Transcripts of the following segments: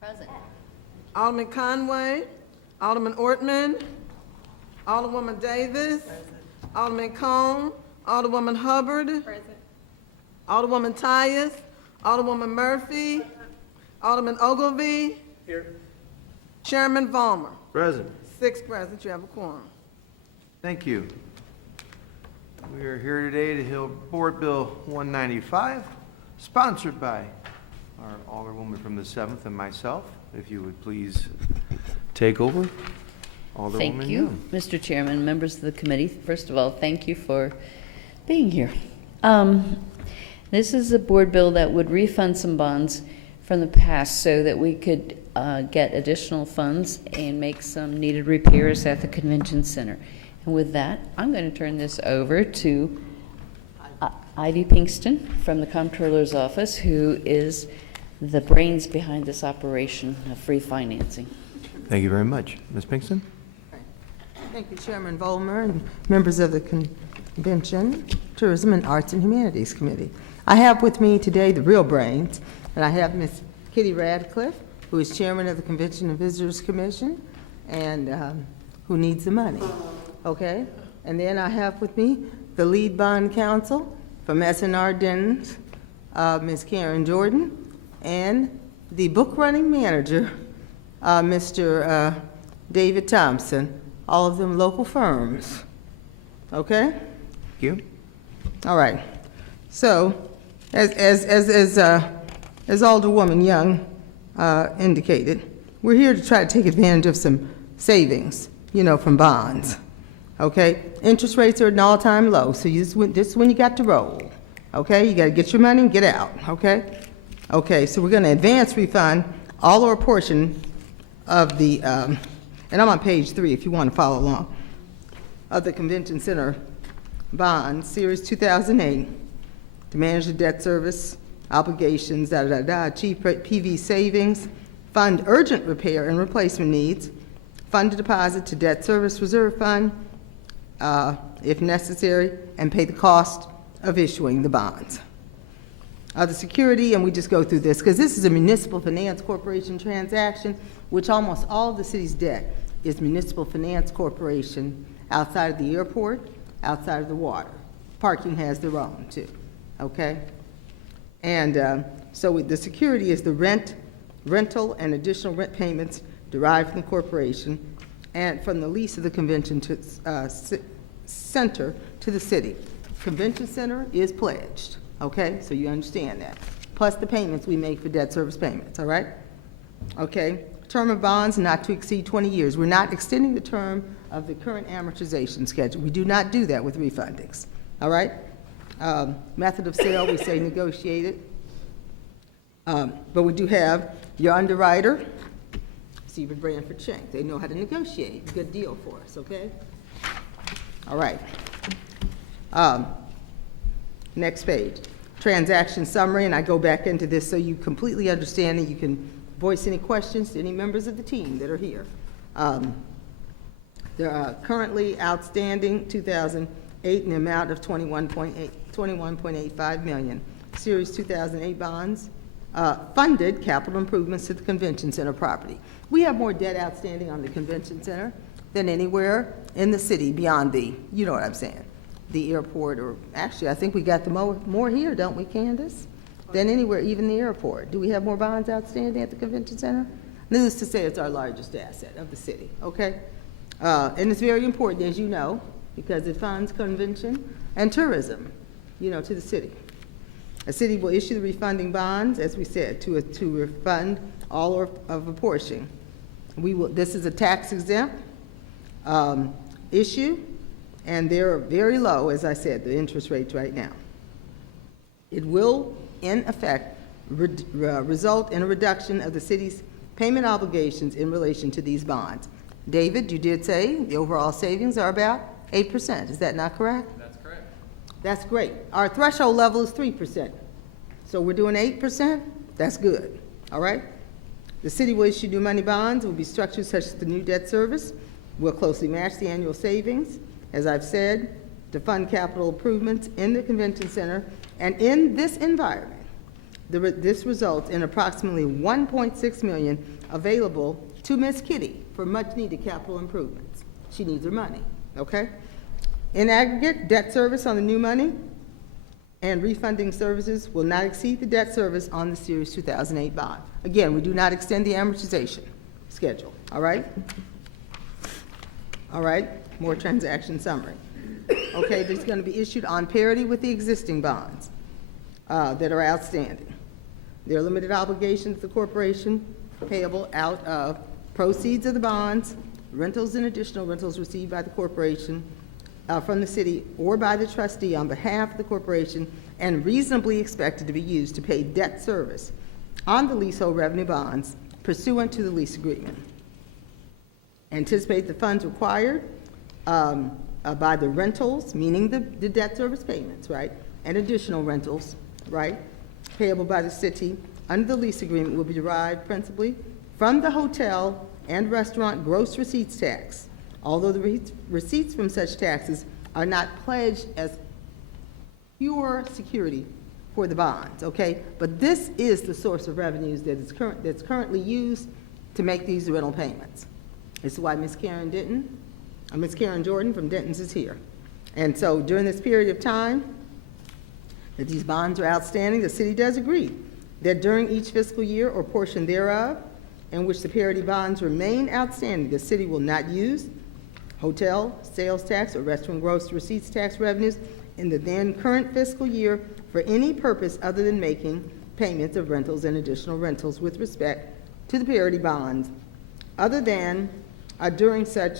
Present. Alderman Conway, Alderman Ortman, Alderwoman Davis, Alderman Cone, Alderwoman Hubbard, Alderwoman Tyus, Alderwoman Murphy, Alderman Ogilvy, Here. Chairman VOLLMER. Present. 6 present, you have a quorum. Thank you. We are here today to hear Board Bill 195, sponsored by our Alderwoman from the 7th and myself. If you would please take over. Alderwoman Thank you, Mr. Chairman, members of the committee. First of all, thank you for being here. This is a board bill that would refund some bonds from the past so that we could get additional funds and make some needed repairs at the convention center. And with that, I'm going to turn this over to Ivy Pinkston from the Comptroller's Office, who is the brains behind this operation of free financing. Thank you very much. Ms. Pinkston? Thank you, Chairman VOLLMER and members of the Convention, Tourism, and Arts and Humanities Committee. I have with me today the real brains, and I have Ms. Kitty Radcliffe, who is Chairman of the Convention and Visitors Commission, and who needs the money, okay? And then I have with me the lead bond counsel from S&R Dens, Ms. Karen Jordan, and the book running manager, Mr. David Thompson, all of them local firms, okay? Thank you. All right. So, as Alderwoman Young indicated, we're here to try to take advantage of some savings, you know, from bonds. Okay? Interest rates are at an all-time low, so this is when you got to roll. Okay? You got to get your money and get out. Okay? Okay, so we're going to advance refund all or a portion of the, and I'm on page 3 if you want to follow along, of the Convention Center bond, Series 2008, to manage the debt service obligations, achieve PV savings, fund urgent repair and replacement needs, fund a deposit to debt service reserve fund, if necessary, and pay the cost of issuing the bonds. The security, and we just go through this, because this is a municipal finance corporation transaction, which almost all of the city's debt is municipal finance corporation outside of the airport, outside of the water. Parking has their own, too, okay? And so the security is the rental and additional rent payments derived from the corporation and from the lease of the convention center to the city. Convention center is pledged, okay? So you understand that. Plus the payments we make for debt service payments, all right? Okay, term of bonds not to exceed 20 years. We're not extending the term of the current amortization schedule. We do not do that with refundings, all right? Method of sale, we say negotiated. But we do have your underwriter, Stephen Branford Schenck. They know how to negotiate. Good deal for us, okay? All right. Next page. Transaction summary, and I go back into this so you completely understand and you can voice any questions to any members of the team that are here. There are currently outstanding 2008 in the amount of 21.85 million. Series 2008 bonds funded capital improvements to the convention center property. We have more debt outstanding on the convention center than anywhere in the city beyond the, you know what I'm saying, the airport, or actually I think we got the more here, don't we, Candace? Than anywhere, even the airport. Do we have more bonds outstanding at the convention center? Needless to say, it's our largest asset of the city, okay? And it's very important, as you know, because it funds convention and tourism, you know, to the city. A city will issue the refunding bonds, as we said, to refund all or of a portion. This is a tax exempt issue, and they're very low, as I said, the interest rates right now. It will, in effect, result in a reduction of the city's payment obligations in relation to these bonds. David, you did say the overall savings are about 8%. Is that not correct? That's correct. That's great. Our threshold level is 3%. So we're doing 8%? That's good. All right? The city will issue new money bonds. Will be structured such that the new debt service will closely match the annual savings, as I've said, to fund capital improvements in the convention center. And in this environment, This results in approximately $1.6 million available to Ms. Kitty for much-needed capital improvements. She needs her money, okay? In aggregate, debt service on the new money and refunding services will not exceed the debt service on the Series 2008 bond. Again, we do not extend the amortization schedule, all right? All right, more transaction summary. Okay, there's going to be issued on parity with the existing bonds that are outstanding. There are limited obligations to the corporation payable out of proceeds of the bonds, rentals and additional rentals received by the corporation from the city or by the trustee on behalf of the corporation and reasonably expected to be used to pay debt service on the leasehold revenue bonds pursuant to the lease agreement. Anticipate the funds required by the rentals, meaning the debt service payments, right, and additional rentals, right, payable by the city under the lease agreement will be derived principally from the hotel and restaurant gross receipts tax, although the receipts from such taxes are not pledged as pure security for the bonds, okay? But this is the source of revenues that's currently used to make these rental payments. This is why Ms. Karen Jordan from Denton's is here. And so during this period of time that these bonds are outstanding, the city does agree that during each fiscal year or portion thereof in which the parity bonds remain outstanding, the city will not use hotel, sales tax, or restaurant gross receipts tax revenues in the then current fiscal year for any purpose other than making payments of rentals and additional rentals with respect to the parity bonds, other than during such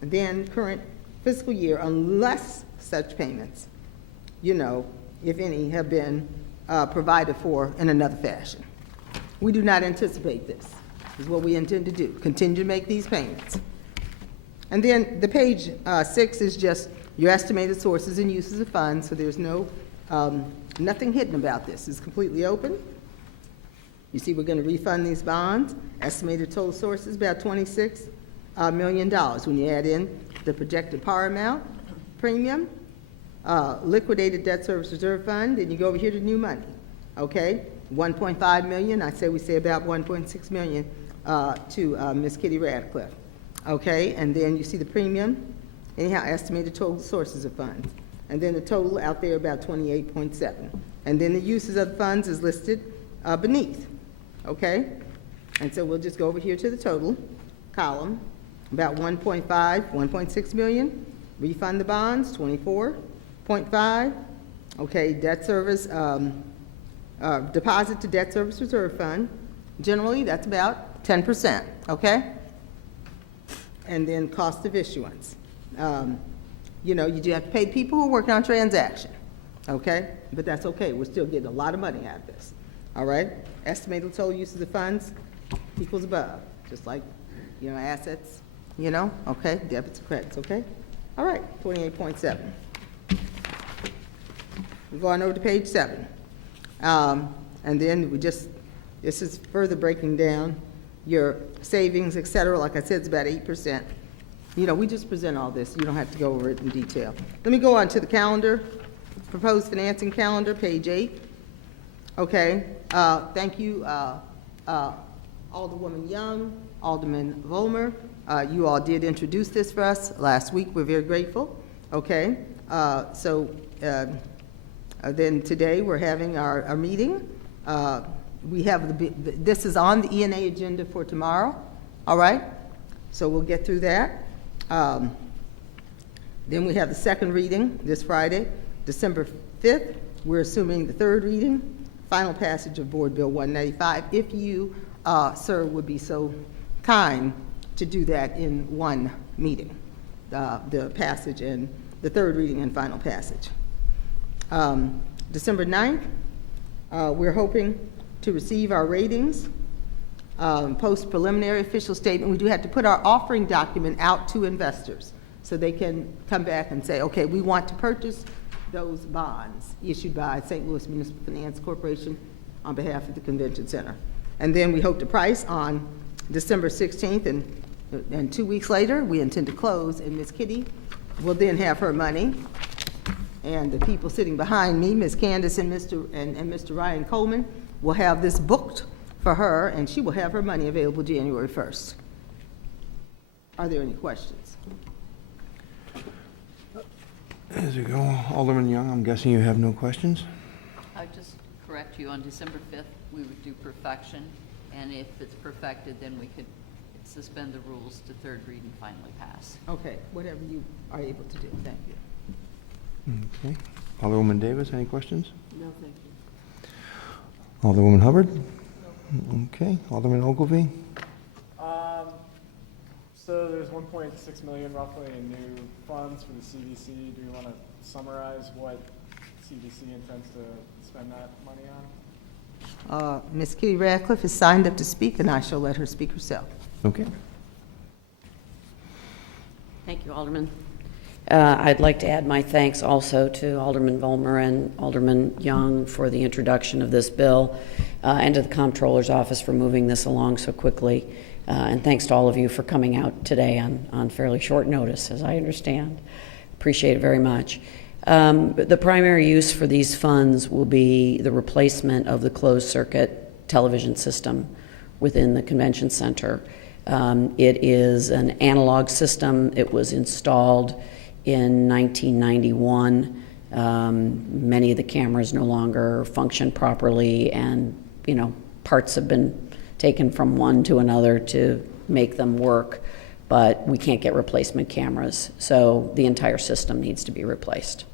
then current fiscal year, unless such payments, if any, have been provided for in another fashion. We do not anticipate this. This is what we intend to do, continue to make these payments. And then the page 6 is just your estimated sources and uses of funds, so there's nothing hidden about this. It's completely open. You see, we're going to refund these bonds. Estimated total sources about $26 million when you add in the projected par amount, premium, liquidated debt service reserve fund, and you go over here to new money, okay? 1.5 million, we say about 1.6 million to Ms. Kitty Radcliffe, okay? And then you see the premium, anyhow, estimated total sources of funds. And then the total out there about 28.7. And then the uses of the funds is listed beneath, okay? And so we'll just go over here to the total column, about 1.5, 1.6 million, refund the bonds, 24.5, okay, debt service, deposit to debt service reserve fund, generally that's about 10%, okay? And then cost of issuance. You do have to pay people who are working on transaction, okay? But that's okay, we're still getting a lot of money out of this, all right? Estimated total uses of funds equals above, just like, assets, okay? Debits and credits, okay? All right, 28.7. We go on over to page 7. And then this is further breaking down your savings, et cetera. Like I said, it's about 8%. We just present all this. You don't have to go over it in detail. Let me go on to the calendar, proposed financing calendar, page 8. Okay, thank you, Alderwoman Young, Alderman VOLLMER. You all did introduce this for us last week. We're very grateful. Okay, then today we're having our meeting. We have this is on the E&A agenda for tomorrow. All right, so we'll get through that. Then we have the second reading this Friday, December 5th. We're assuming the third reading, final passage of Board Bill 195. If you, sir, would be so kind to do that in one meeting, the passage and the third reading and final passage. December 9th, we're hoping to receive our ratings, post preliminary official statement. We do have to put our offering document out to investors so they can come back and say, okay, we want to purchase those bonds issued by St. Louis Municipal Finance Corporation on behalf of the Convention Center. And then we hope to price on December 16th, and 2 weeks later, we intend to close, and Ms. Kitty will then have her money. And the people sitting behind me, Ms. Candace and Mr. Ryan Coleman, will have this booked for her, and she will have her money available January 1st. Are there any questions? As we go, Alderman Young, I'm guessing you have no questions? I'll just correct you, on December 5th, we would do perfection, and if it's perfected, then we could suspend the rules to third read and finally pass. Okay, whatever you are able to do, thank you. Okay. Alderwoman Davis, any questions? No, thank you. Alderwoman Hubbard? Okay. Alderman Ogilvy? So there's 1.6 million roughly in new funds for the CDC. Do you want to summarize what CDC intends to spend that money on? Ms. Kitty Radcliffe is signed up to speak, and I shall let her speak herself. Okay. Thank you, Alderman. I'd like to add my thanks also to Alderman VOLLMER and Alderman Young for the introduction of this bill, and to the Comptroller's Office for moving this along so quickly. And thanks to all of you for coming out today on fairly short notice, as I understand. Appreciate it very much. The primary use for these funds will be the replacement of the closed-circuit television system within the convention center. It is an analog system. It was installed in 1991. Many of the cameras no longer function properly, and parts have been taken from one to another to make them work, but we can't get replacement cameras, so the entire system needs to be replaced.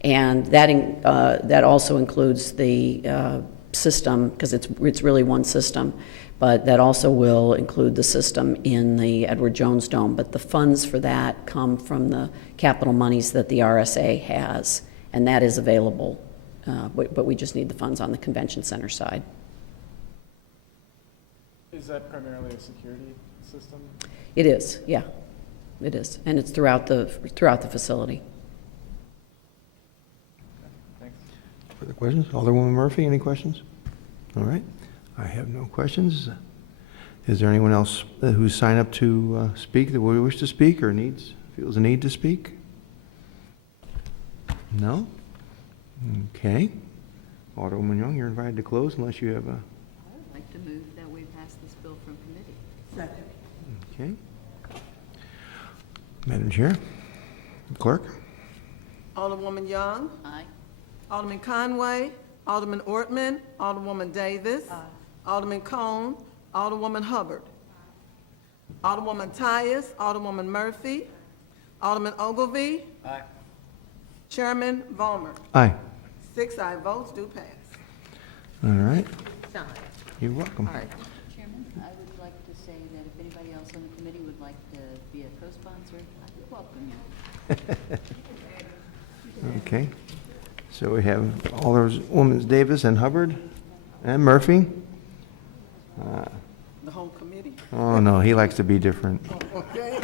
And that also includes the system, because it's really one system, but that also will include the system in the Edward Jones Dome. But the funds for that come from the capital monies that the RSA has, and that is available, but we just need the funds on the convention center side. Is that primarily a security system? It is, yeah, it is, and it's throughout the facility. Thanks. Further questions? Alderwoman Murphy, any questions? All right. I have no questions. Is there anyone else who's signed up to speak that will wish to speak or feels a need to speak? No? Okay. Alderwoman Young, you're invited to close unless you have a... I would like to move that we pass this bill from committee. Second. Okay. Madam Chair, Clerk? Alderwoman Young, Aye. Alderman Conway, Alderman Ortman, Alderwoman Davis, Alderman Cone, Alderwoman Hubbard, Alderwoman Tyus, Alderwoman Murphy, Alderman Ogilvy, Aye. Chairman VOLLMER. Aye. 6 aye votes do pass. All right. Signed. You're welcome. All right. Chairman, I would like to say that if anybody else on the committee would like to be a co-sponsor, I would welcome you. Okay. So we have Alderwoman Davis and Hubbard and Murphy. The whole committee. Oh, no, he likes to be different. Okay.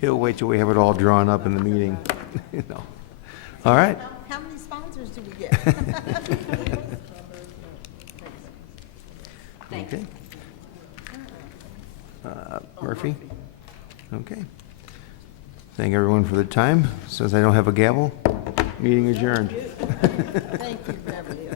He'll wait till we have it all drawn up in the meeting. All right. How many sponsors do we get? Thanks. Okay. Murphy? Okay. Thank everyone for the time. Since I don't have a gavel, meeting adjourned. Thank you, Beverly.